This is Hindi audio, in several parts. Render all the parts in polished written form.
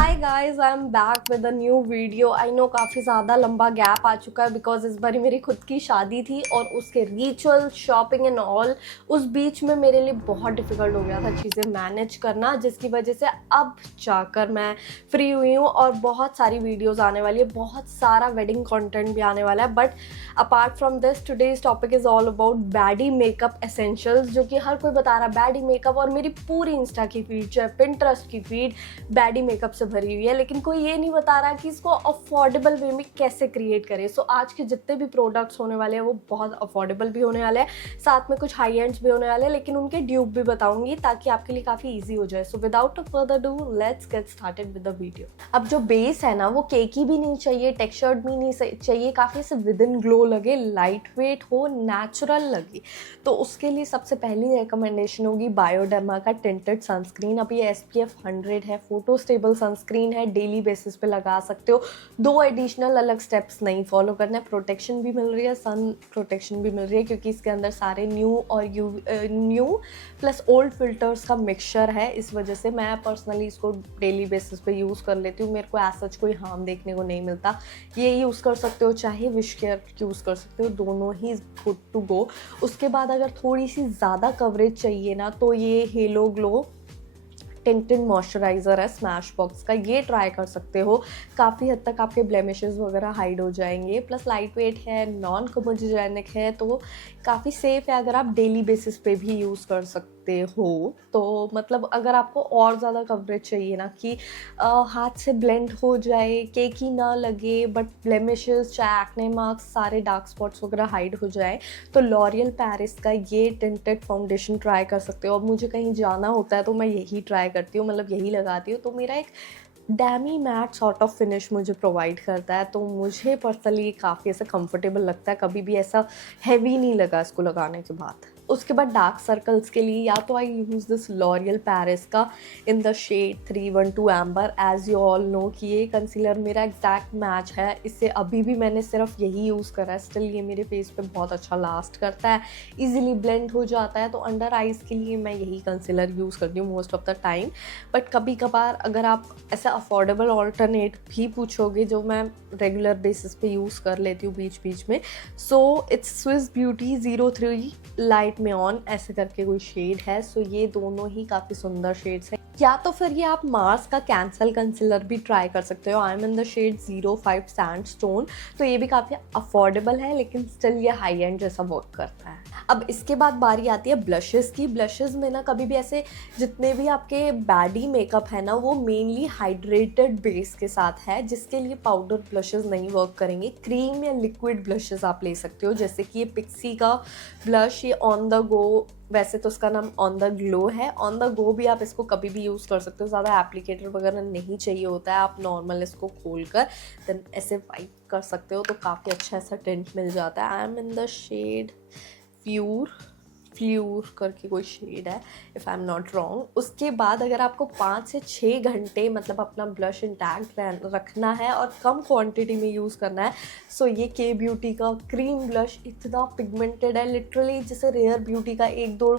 Hi guys, I am back with a new video. I know काफ़ी ज़्यादा लंबा गैप आ चुका है बिकॉज इस बार मेरी खुद की शादी थी और उसके रिचुअल शॉपिंग एंड ऑल उस बीच में मेरे लिए बहुत डिफ़िकल्ट हो गया था चीज़ें मैनेज करना, जिसकी वजह से अब जाकर मैं फ्री हुई हूँ और बहुत सारी वीडियोज़ आने वाली है, बहुत सारा वेडिंग कॉन्टेंट भी आने वाला है। But apart from this today's topic is all about baddie makeup essentials, जो कि हर कोई बता रहा है बैडी मेकअप, और मेरी पूरी इंस्टा की फीड चाहे पिंटरेस्ट की फीड बैडी मेकअप से भरी हुई है, लेकिन कोई ये नहीं बता रहा कि इसको अफोर्डेबल वे में कैसे क्रिएट करें। सो आज के जितने भी प्रोडक्ट्स होने वाले हैं वो बहुत अफोर्डेबल भी होने वाले हैं, साथ में कुछ हाई एंड्स भी होने वाले हैं, लेकिन उनके ड्यूप भी बताऊंगी ताकि आपके लिए काफ़ी ईजी हो जाए। So without further do let's get started with the video. अब जो बेस है ना वो केकी भी नहीं चाहिए, टेक्सचर्ड भी नहीं चाहिए, काफ़ी से विद इन ग्लो लगे, लाइट वेट हो, नेचुरल लगे। तो उसके लिए सबसे पहली रिकमेंडेशन होगी बायोडर्मा का टिंटेड सनस्क्रीन। अब ये SPF 100 है, फोटो स्टेबल सनस्क्रीन है, डेली बेसिस पे लगा सकते हो। 2 एडिशनल अलग स्टेप्स नहीं फॉलो करना है, प्रोटेक्शन भी मिल रही है, सन प्रोटेक्शन भी मिल रही है, क्योंकि इसके अंदर सारे न्यू और न्यू प्लस ओल्ड फिल्टर्स का मिक्सचर है। इस वजह से मैं पर्सनली इसको डेली बेसिस पे यूज़ कर लेती हूँ, मेरे को ऐसा कोई हार्म देखने को नहीं मिलता। ये यूज़ कर सकते हो, चाहे विश केयर यूज़ कर सकते हो, दोनों ही गुड टू गो। उसके बाद अगर थोड़ी सी ज़्यादा कवरेज चाहिए ना तो ये हेलो ग्लो टिंटेड मॉइस्चराइज़र है स्मैश बॉक्स का, ये ट्राई कर सकते हो। काफ़ी हद तक आपके ब्लेमिशेस वगैरह हाइड हो जाएंगे, प्लस लाइट वेट है, नॉन कमोजेनिक है, तो काफ़ी सेफ़ है अगर आप डेली बेसिस पे भी यूज़ कर सकते हो। तो मतलब अगर आपको और ज़्यादा कवरेज चाहिए ना कि हाथ से ब्लेंड हो जाए, केकी ना लगे, बट ब्लेमिशेस चाहे एक्ने मार्क्स सारे डार्क स्पॉट्स वगैरह हाइड हो जाए, तो लॉरियल पेरिस का ये टिंटेड फाउंडेशन ट्राई कर सकते हो। अब मुझे कहीं जाना होता है तो मैं यही ट्राई करती हूँ, मतलब यही लगाती हूँ, तो मेरा एक demi matte sort of finish मुझे प्रोवाइड करता है, तो मुझे पर्सनली काफ़ी ऐसा कंफर्टेबल लगता है, कभी भी ऐसा हैवी नहीं लगा इसको लगाने के बाद। उसके बाद डार्क सर्कल्स के लिए या तो I use this L'Oréal Paris का in the shade 312 amber. As you all know कि ये कंसीलर मेरा एग्जैक्ट मैच है, इससे अभी भी मैंने सिर्फ यही यूज़ करा है, स्टिल ये मेरे फेस पे बहुत अच्छा लास्ट करता है, इजीली ब्लेंड हो जाता है। तो अंडर आइज़ के लिए मैं यही कंसीलर यूज़ करती हूँ most of the time. But कभी कभार अगर आप ऐसा अफोर्डेबल ऑल्टरनेट भी पूछोगे जो मैं रेगुलर बेसिस पे यूज़ कर लेती हूँ बीच बीच में, so it's Swiss beauty 03 light में ऑन ऐसे करके कोई शेड है। सो ये दोनों ही काफ़ी सुंदर शेड्स हैं। या तो फिर ये आप मार्स का कैंसल कंसीलर भी ट्राई कर सकते हो, I am in the shade 05 sandstone. तो ये भी काफ़ी अफोर्डेबल है, लेकिन स्टिल ये हाई एंड जैसा वर्क करता है। अब इसके बाद बारी आती है ब्लशेस की। ब्लशेस में ना कभी भी ऐसे जितने भी आपके बैडी मेकअप है ना वो मेनली हाइड्रेटेड बेस के साथ है, जिसके लिए पाउडर ब्लशेस नहीं वर्क करेंगे। क्रीम या लिक्विड ब्लशेस आप ले सकते हो, जैसे कि ये पिक्सी का ब्लश, ये ऑन द गो, वैसे तो उसका नाम ऑन द ग्लो है। ऑन द गो भी आप इसको कभी भी यूज़ कर सकते हो, ज़्यादा एप्लीकेटर वगैरह नहीं चाहिए होता है, आप नॉर्मल इसको खोल कर देन ऐसे वाइप कर सकते हो, तो काफ़ी अच्छा ऐसा टेंट मिल जाता है। I am in the shade fleur करके कोई शेड है, if I am not wrong. उसके बाद अगर आपको 5 से 6 घंटे मतलब अपना ब्लश इंटैक्ट रखना है और कम क्वांटिटी में यूज़ करना है, सो ये के ब्यूटी का क्रीम ब्लश इतना पिगमेंटेड है, लिटरली जैसे रेयर ब्यूटी का 1-2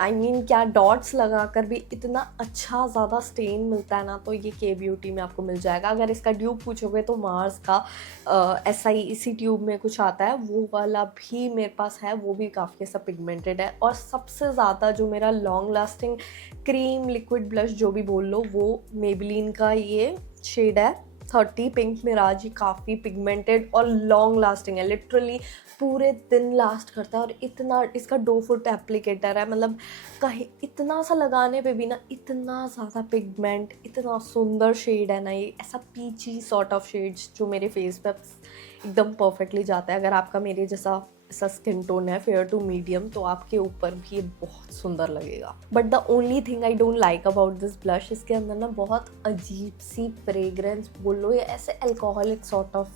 आई मीन क्या डॉट्स लगाकर भी इतना अच्छा ज़्यादा स्टेन मिलता है ना, तो ये के ब्यूटी में आपको मिल जाएगा। अगर इसका ट्यूब पूछोगे तो मार्स का ऐसा ही इसी ट्यूब में कुछ आता है, वो वाला भी मेरे पास है, वो भी काफ़ी ऐसा पिगमेंटेड है। और सबसे ज़्यादा जो मेरा long lasting cream liquid blush जो भी बोल लो, वो मेबेलिन का ये शेड है 30 पिंक मिराज। ये काफ़ी पिगमेंटेड और लॉन्ग लास्टिंग है, लिटरली पूरे दिन लास्ट करता है, और इतना इसका 2 फुट एप्लीकेटर है, मतलब कहीं इतना सा लगाने पे भी ना इतना ज़्यादा पिगमेंट, इतना सुंदर शेड है ना ये, ऐसा पीची सॉर्ट ऑफ शेड्स जो मेरे फेस पे एकदम परफेक्टली जाता है। अगर आपका मेरे जैसा ऐसा स्किन टोन है फेयर टू मीडियम, तो आपके ऊपर भी ये बहुत सुंदर लगेगा। But the only thing I don't like about this blush, इसके अंदर ना बहुत अजीब सी फ्रेग्रेंस बोल लो या ऐसे अल्कोहलिक सॉर्ट ऑफ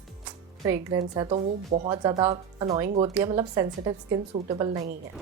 फ्रेग्रेंस है, तो वो बहुत ज़्यादा अनोइंग होती है, मतलब सेंसिटिव स्किन सूटेबल नहीं है।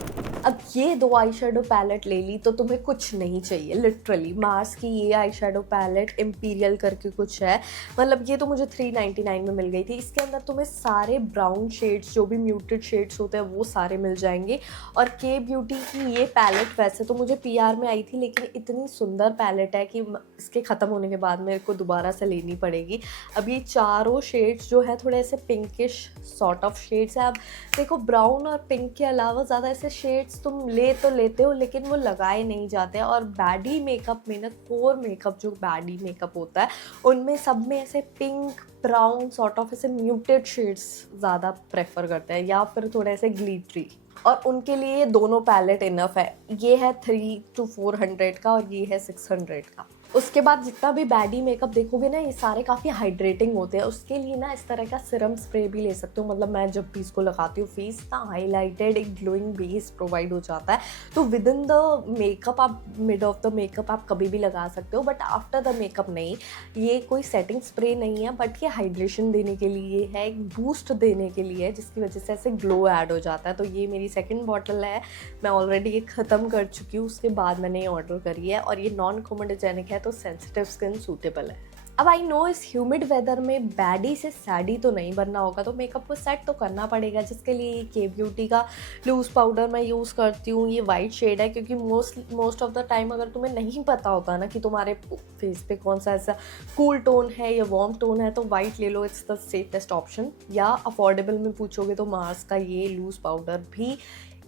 अब ये 2 आई शेडो पैलेट ले ली तो तुम्हें कुछ नहीं चाहिए लिटरली। मार्स की ये आई शेडो पैलेट इम्पीरियल करके कुछ है, मतलब ये तो मुझे 399 में मिल गई थी। इसके अंदर तुम्हें सारे ब्राउन शेड्स, जो भी म्यूटेड शेड्स होते हैं वो सारे मिल जाएंगे। और के ब्यूटी की ये पैलेट वैसे तो मुझे पीआर में आई थी, लेकिन इतनी सुंदर पैलेट है कि इसके ख़त्म होने के बाद मेरे को दोबारा से लेनी पड़ेगी। अब ये चारों शेड्स जो है थोड़े ऐसे पिंकिश सॉर्ट ऑफ शेड्स है। अब देखो, ब्राउन और पिंक के अलावा ज़्यादा ऐसे शेड्स तुम ले तो लेते हो लेकिन वो लगाए नहीं जाते। और बैडी मेकअप में ना, कोर मेकअप जो बैडी मेकअप होता है उनमें सब में ऐसे पिंक ब्राउन सॉर्ट ऑफ ऐसे म्यूटेड शेड्स ज़्यादा प्रेफर करते हैं, या फिर थोड़े ऐसे ग्लिटरी। और उनके लिए ये दोनों पैलेट इनफ है। ये है 300 to 400 का और ये है 600 का। उसके बाद जितना भी बैडी मेकअप देखोगे ना, ये सारे काफ़ी हाइड्रेटिंग होते हैं। उसके लिए ना इस तरह का सिरम स्प्रे भी ले सकते हो। मतलब मैं जब भी इसको लगाती हूँ, फेस ना हाईलाइटेड एक ग्लोइंग बेस प्रोवाइड हो जाता है। तो विद इन द मेकअप, आप मिड ऑफ द मेकअप आप कभी भी लगा सकते हो, बट आफ्टर द मेकअप नहीं। ये कोई सेटिंग स्प्रे नहीं है, बट ये हाइड्रेशन देने के लिए है, एक बूस्ट देने के लिए है, जिसकी वजह से ऐसे ग्लो ऐड हो जाता है। तो ये मेरी सेकेंड बॉटल है, मैं ऑलरेडी ये ख़त्म कर चुकी हूँ। उसके बाद मैंने ये ऑर्डर करी है और ये नॉन कोमोडोजेनिक है, तो सेंसिटिव स्किन सूटेबल है। अब आई नो इस ह्यूमिड वेदर में बैडी से सैडी तो नहीं बनना होगा, तो मेकअप को सेट तो करना पड़ेगा, जिसके लिए ये के ब्यूटी का लूज़ पाउडर मैं यूज़ करती हूँ। ये वाइट शेड है, क्योंकि मोस्ट ऑफ द टाइम अगर तुम्हें नहीं पता होता ना कि तुम्हारे फेस पे कौन सा ऐसा कूल टोन है या वार्म टोन है, तो वाइट ले लो, इट्स द सेफेस्ट ऑप्शन। या अफोर्डेबल में पूछोगे तो मार्स का ये लूज़ पाउडर भी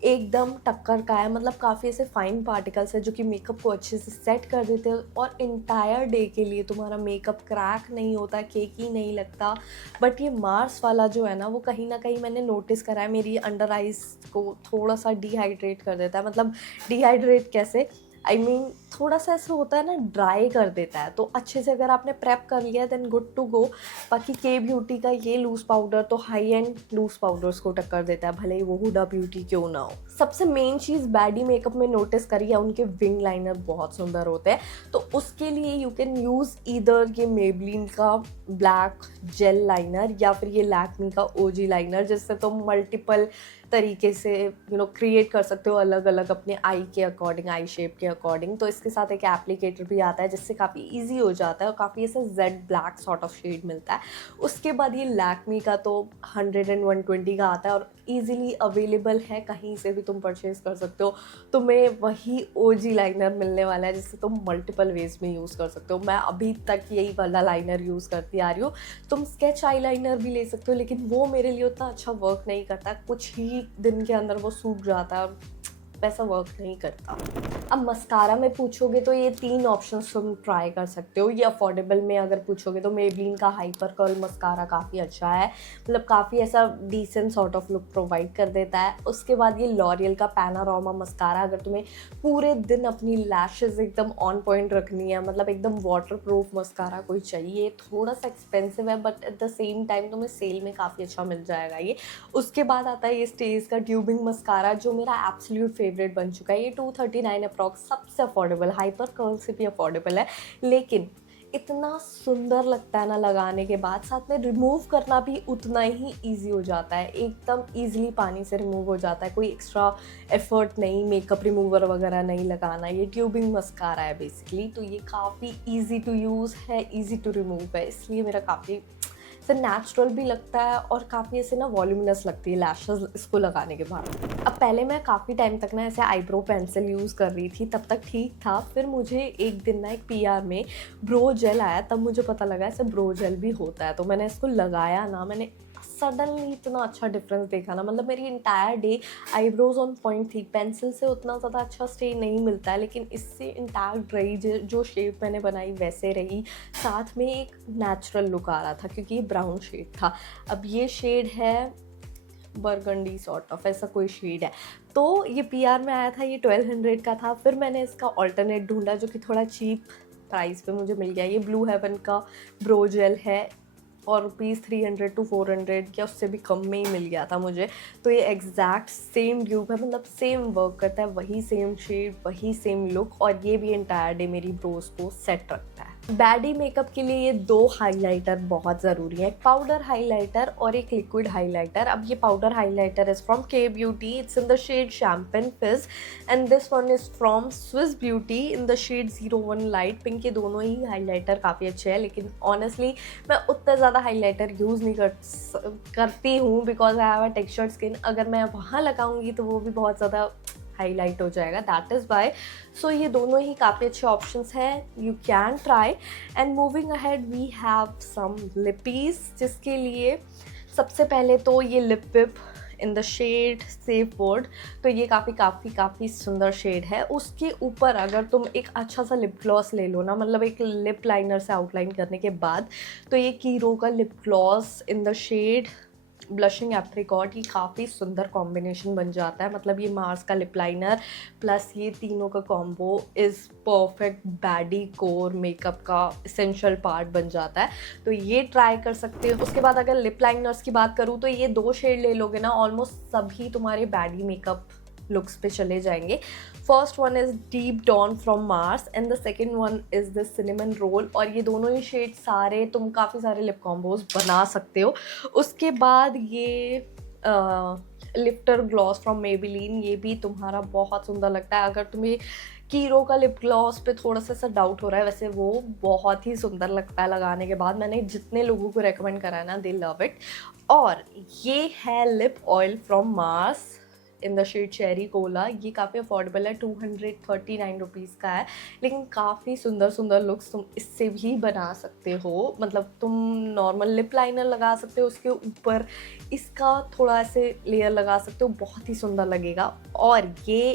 एकदम टक्कर का है। मतलब काफ़ी ऐसे फाइन पार्टिकल्स है जो कि मेकअप को अच्छे से सेट कर देते हैं और इंटायर डे के लिए तुम्हारा मेकअप क्रैक नहीं होता, केकी नहीं लगता। बट ये मार्स वाला जो है ना, वो कहीं ना कहीं मैंने नोटिस करा है, मेरी अंडर आइज़ को थोड़ा सा डिहाइड्रेट कर देता है। मतलब डिहाइड्रेट कैसे, आई मीन थोड़ा सा ऐसा होता है ना, ड्राई कर देता है। तो अच्छे से अगर आपने प्रेप कर लिया देन गुड टू गो। बाकी के ब्यूटी का ये लूज़ पाउडर तो हाई एंड लूज़ पाउडर्स को टक्कर देता है, भले ही वो हुडा ब्यूटी क्यों ना हो। सबसे मेन चीज़ बैडी मेकअप में नोटिस करी है, उनके विंग लाइनर बहुत सुंदर होते हैं। तो उसके लिए यू कैन यूज़ ईदर ये मेबलिन का ब्लैक जेल लाइनर या फिर ये लैक्मी का ओजी लाइनर, जिससे तुम मल्टीपल तरीके से क्रिएट कर सकते हो अलग अलग अपने आई के अकॉर्डिंग, आई शेप के अकॉर्डिंग। तो इसके साथ एक एप्लीकेटर भी आता है जिससे काफ़ी इजी हो जाता है और काफ़ी ऐसा jade black sort of shade मिलता है। उसके बाद ये लैक्मी का तो 100 and 120 का आता है और ईजिली अवेलेबल है, कहीं से भी तुम परचेज कर सकते हो। तुम्हें वही ओजी लाइनर मिलने वाला है जिससे तुम मल्टीपल वेज में यूज़ कर सकते हो। मैं अभी तक यही वाला लाइनर यूज़ करती आ रही हूँ। तुम स्केच आई लाइनर भी ले सकते हो, लेकिन वो मेरे लिए उतना अच्छा वर्क नहीं करता, कुछ ही दिन के अंदर वो सूख जाता है और वैसा वर्क नहीं करता। अब मस्कारा में पूछोगे तो ये 3 ऑप्शंस तुम ट्राई कर सकते हो। ये अफोर्डेबल में अगर पूछोगे तो मेबलिन का हाइपर कर्ल मस्कारा काफ़ी अच्छा है, मतलब काफ़ी ऐसा decent sort of look provide कर देता है। उसके बाद ये लॉरियल का पैनारोमा मस्कारा, अगर तुम्हें पूरे दिन अपनी लैशेज एकदम ऑन पॉइंट रखनी है, मतलब एकदम वाटर प्रूफ मस्कारा कोई चाहिए, थोड़ा सा एक्सपेंसिव है but at the same time तुम्हें सेल में काफ़ी अच्छा मिल जाएगा ये। उसके बाद आता है ये स्टेज का ट्यूबिंग मस्कारा, जो मेरा एब्सोल्यूट फेवरेट बन चुका है। ये 239 अप्रॉक्स, सबसे अफोर्डेबल, हाइपर कर्ल से भी अफोर्डेबल है, लेकिन इतना सुंदर लगता है ना लगाने के बाद। साथ में रिमूव करना भी उतना ही इजी हो जाता है, एकदम इजीली पानी से रिमूव हो जाता है, कोई एक्स्ट्रा एफर्ट नहीं, मेकअप रिमूवर वगैरह नहीं लगाना। ये ट्यूबिंग मस्कारा है बेसिकली, तो ये काफ़ी इजी टू यूज़ है, इजी टू रिमूव है, इसलिए मेरा काफ़ी से नेचुरल भी लगता है और काफ़ी ऐसे ना वॉल्यूमिनस लगती है लैशेस इसको लगाने के बाद। अब पहले मैं काफ़ी टाइम तक ना ऐसे आईब्रो पेंसिल यूज़ कर रही थी, तब तक ठीक था। फिर मुझे एक दिन ना एक पीआर में ब्रो जेल आया, तब मुझे पता लगा ऐसे ब्रो जेल भी होता है। तो मैंने इसको लगाया ना, मैंने सडनली इतना अच्छा डिफरेंस देखा ना, मतलब मेरी entire day eyebrows on point थी। पेंसिल से उतना ज़्यादा अच्छा स्टे नहीं मिलता है, लेकिन इससे इंटैक्ट रही, जो शेप मैंने बनाई वैसे रही, साथ में एक नेचुरल लुक आ रहा था क्योंकि ये ब्राउन शेड था। अब ये शेड है बर्गंडी सॉर्ट ऑफ, ऐसा कोई शेड है। तो ये पीआर में आया था, ये 1200 का था। फिर मैंने इसका ऑल्टरनेट ढूंढा जो कि थोड़ा चीप प्राइस पे मुझे मिल गया। ये ब्लू हेवन का ब्रो जेल है, और रुपीज़ 300 to 400 या उससे भी कम में ही मिल गया था मुझे। तो ये एग्जैक्ट सेम ड्यूप है, मतलब सेम वर्क करता है, वही सेम शेड, वही सेम लुक, और ये भी एंटायर डे मेरी ब्रोज को सेट रखता है। बैडी मेकअप के लिए ये 2 हाइलाइटर बहुत ज़रूरी है, एक पाउडर हाइलाइटर और एक लिक्विड हाइलाइटर। अब ये powder highlighter is from Kay Beauty, it's in the shade champagne fizz, and this one is from Swiss Beauty in the shade 01 light pink. ये दोनों ही हाइलाइटर काफ़ी अच्छे हैं, लेकिन ऑनेस्टली मैं उतना ज़्यादा हाइलाइटर यूज़ नहीं करती हूँ because I have a textured skin. अगर मैं वहाँ लगाऊंगी तो वो भी बहुत ज़्यादा हाईलाइट हो जाएगा, दैट इज़ वाई। सो ये दोनों ही काफ़ी अच्छे ऑप्शंस हैं, you can try. And moving ahead we have some lippies, जिसके लिए सबसे पहले तो ये lip whip in the shade safe board. तो ये काफ़ी सुंदर शेड है। उसके ऊपर अगर तुम एक अच्छा सा लिप ग्लॉस ले लो ना, मतलब एक लिप लाइनर से आउटलाइन करने के बाद, तो ये कीरो का lip gloss in the shade blushing apricot, ये काफ़ी सुंदर कॉम्बिनेशन बन जाता है। मतलब ये मार्स का लिप लाइनर प्लस ये तीनों का combo is perfect baddie core makeup का इसेंशियल पार्ट बन जाता है। तो ये ट्राई कर सकते हो। उसके बाद अगर लिप लाइनर्स की बात करूँ तो ये 2 शेड ले लोगे ना, ऑलमोस्ट सभी तुम्हारे बैडी मेकअप लुक्स पे चले जाएंगे। First one is deep dawn from Mars and the second one is the cinnamon roll, और ये दोनों ही शेड सारे तुम काफ़ी सारे लिप कॉम्बोज बना सकते हो। उसके बाद ये लिफ्टर ग्लॉस फ्रॉम मेबेलिन, ये भी तुम्हारा बहुत सुंदर लगता है। अगर तुम्हें कीरो का लिप ग्लॉस पे थोड़ा सा डाउट हो रहा है, वैसे वो बहुत ही सुंदर लगता है लगाने के बाद। मैंने जितने लोगों को रेकमेंड करा है ना, दे लव इट। और ये है lip oil from Mars in the shade cherry cola. ये काफ़ी अफोर्डेबल है, 239 रुपीज़ का है, लेकिन काफ़ी सुंदर लुक्स तुम इससे भी बना सकते हो। मतलब तुम नॉर्मल लिप लाइनर लगा सकते हो, उसके ऊपर इसका थोड़ा ऐसे लेयर लगा सकते हो, बहुत ही सुंदर लगेगा। और ये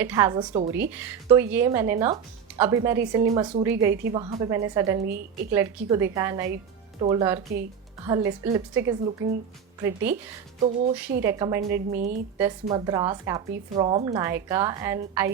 इट हैज़ अ स्टोरी। तो ये मैंने ना, अभी मैं रिसेंटली मसूरी गई थी, वहाँ पे मैंने सडनली एक लड़की को देखा एंड आई टोल्ड हर कि her lipstick is looking pretty, so she recommended me this Madras Cappy from Nykaa and I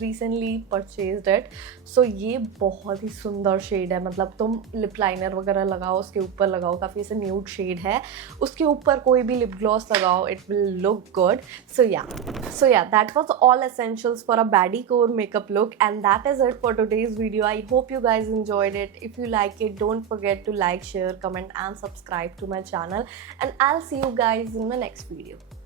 recently purchased it. so ये बहुत ही सुंदर शेड है, मतलब तुम लिप लाइनर वगैरह लगाओ, उसके ऊपर लगाओ, काफ़ी ऐसे न्यूड शेड है, उसके ऊपर कोई भी लिप ग्लॉस लगाओ, it will look good. so yeah, that was all essentials for a baddie core makeup look, and that is it for today's video. I hope you guys enjoyed it. If you like it, don't forget to like, share, comment and subscribe to my channel, and I'll see you guys in my next video.